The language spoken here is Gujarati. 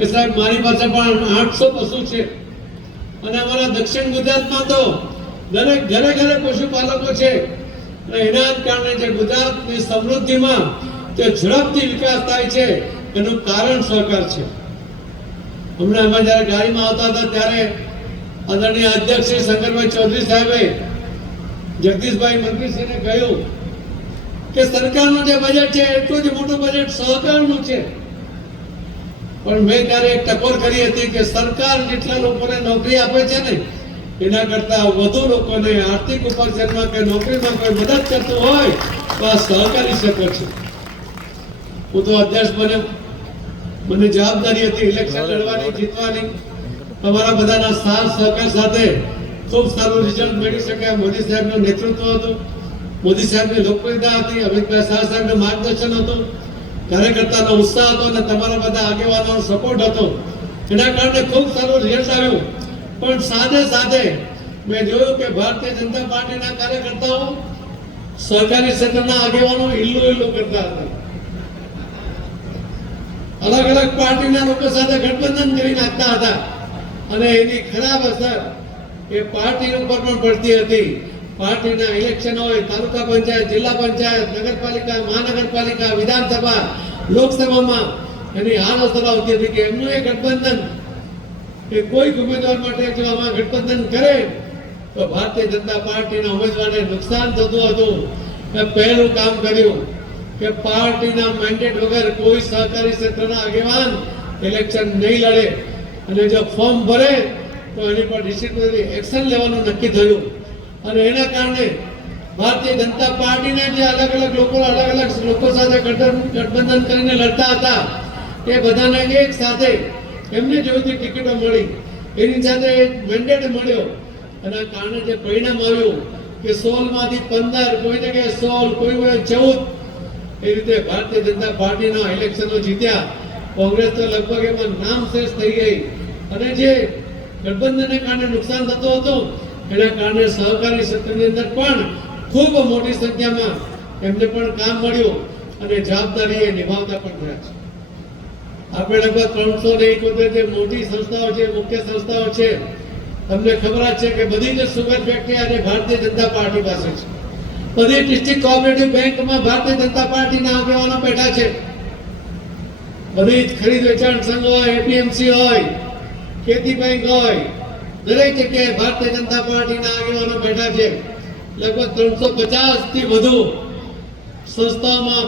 કે સાહેબ, મારી પાસે પણ આઠસો પશુ છે. અને અમારા દક્ષિણ ગુજરાતમાં તો દરેક ઘરે ઘરે પશુપાલકો છે. એના જ કારણે જે ગુજરાતની સમૃદ્ધિમાં જે ઝડપથી વિકાસ થાય છે, એનું કારણ સરકાર છે. હમણાં અમે જ્યારે ગાડીમાં આવતા હતા, ત્યારે આદરણીય અધ્યક્ષ શ્રી શંકરભાઈ ચૌધરી સાહેબે જગદીશભાઈ મંત્રીશ્રીને કહ્યું કે સરકારનું જે બજેટ છે, એટલું જ મોટું બજેટ સહકારનું છે. પણ મેં ક્યારેક એક ટકોર કરી હતી કે સરકાર જેટલા લોકોને નોકરી આપે છે ને એના કરતા વધુ લોકોને આર્થિક ઉપાર્જનમાં કે નોકરીમાં કોઈ મદદ કરતું હોય તો આ સહકારી શકો છે. હું તો અધ્યક્ષ બન્યો. મને જવાબદારી હતી ઇલેક્શન લડવાની જીતવાની. તમારા બધાના સાથ સહકાર સાથે ખૂબ સારું રિઝલ્ટ મેળવી શક્યા. મોદી સાહેબનું નેતૃત્વ હતું. મોદી સાહેબની લોકપ્રિયતા હતી. અમિતભાઈ શાહ સાહેબનું માર્ગદર્શન હતું. કાર્યકર્તાનો ઉત્સાહ હતો અને તમારા બધા આગેવાનોનો સપોર્ટ હતો. એના કારણે ખૂબ સારું રિઝલ્ટ આવ્યું. પણ સાથે સાથે મેં જોયું કે ભારતીય જનતા પાર્ટીના કાર્યકર્તાઓ સહકારી ક્ષેત્રના આગેવાનો ઇલ્લુ ઇલ્લુ કરતા હતા. અલગ અલગ પાર્ટીના લોકો સાથે ગઠબંધન કરી નાખતા હતા. અને એની ખરાબ અસર એ પાર્ટી ઉપર પણ પડતી હતી. પાર્ટીના ઇલેક્શન હોય તાલુકા પંચાયત, જિલ્લા પંચાયત, નગરપાલિકા, મહાનગરપાલિકા, વિધાનસભા લોકસભામાં એની હાર અસર હતી કે એમનું એ ગઠબંધન કે કોઈક ઉમેદવાર માટે જો આમાં ગઠબંધન કરે, તો ભારતીય જનતા પાર્ટીના ઉમેદવારને નુકસાન થતું હતું. મેં પહેલું કામ કર્યું કે પાર્ટીના મેન્ડેટ વગર કોઈ સહકારી ક્ષેત્રના આગેવાન ઇલેક્શન નહીં લડે. અને જો ફોર્મ ભરે, તો એની પર ડિસિપ્લિનરી એક્શન લેવાનું નક્કી થયું. અને એના કારણે ભારતીય જનતા પાર્ટીના જે અલગ અલગ લોકો અલગ અલગ લોકો સાથે ગઠબંધન કરીને લડતા હતા. એ બધાને એક સાથે એમને જોઈતી ટિકિટો મળી. એની સાથે મેન્ડેટ મળ્યો. અને કારણે જે પરિણામ આવ્યું કે સોલમાંથી પંદર, કોઈ જગ્યાએ સોળ, કોઈ કોઈ ચૌદ, એ રીતે ભારતીય જનતા પાર્ટીના ઇલેક્શનો જીત્યા. કોંગ્રેસ તો લગભગ એમાં નામ શેષ થઈ ગઈ. અને જે ગઠબંધનને કારણે નુકસાન થતું હતું, એના કારણે સહકારી ક્ષેત્રની અંદર પણ ખૂબ મોટી સંખ્યામાં એમને પણ કામ મળ્યું અને જવાબદારી એ નિભાવતા પણ રહ્યા છે. આપણે લગભગ ત્રણસો ને એકોતેર જે મોટી સંસ્થાઓ છે, મુખ્ય સંસ્થાઓ છે, તમને ખબર જ છે કે બધી જ સુગર ફેક્ટરી અને ભારતીય જનતા પાર્ટી પાસે છે. બધી ડિસ્ટ્રિક્ટ કોઓપરેટિવ બેંકમાં ભારતીય જનતા પાર્ટીના આગેવાનો બેઠા છે. બધી જ ખરીદ વેચાણ સંઘ હોય એપીએમસી હોય, ખેતી બેંક હોય, દરેક જગ્યાએ ભારતીય જનતા પાર્ટીના આગેવાનો બેઠા છે. લગભગ ત્રણસો પચાસથી વધુ સંસ્થાઓમાં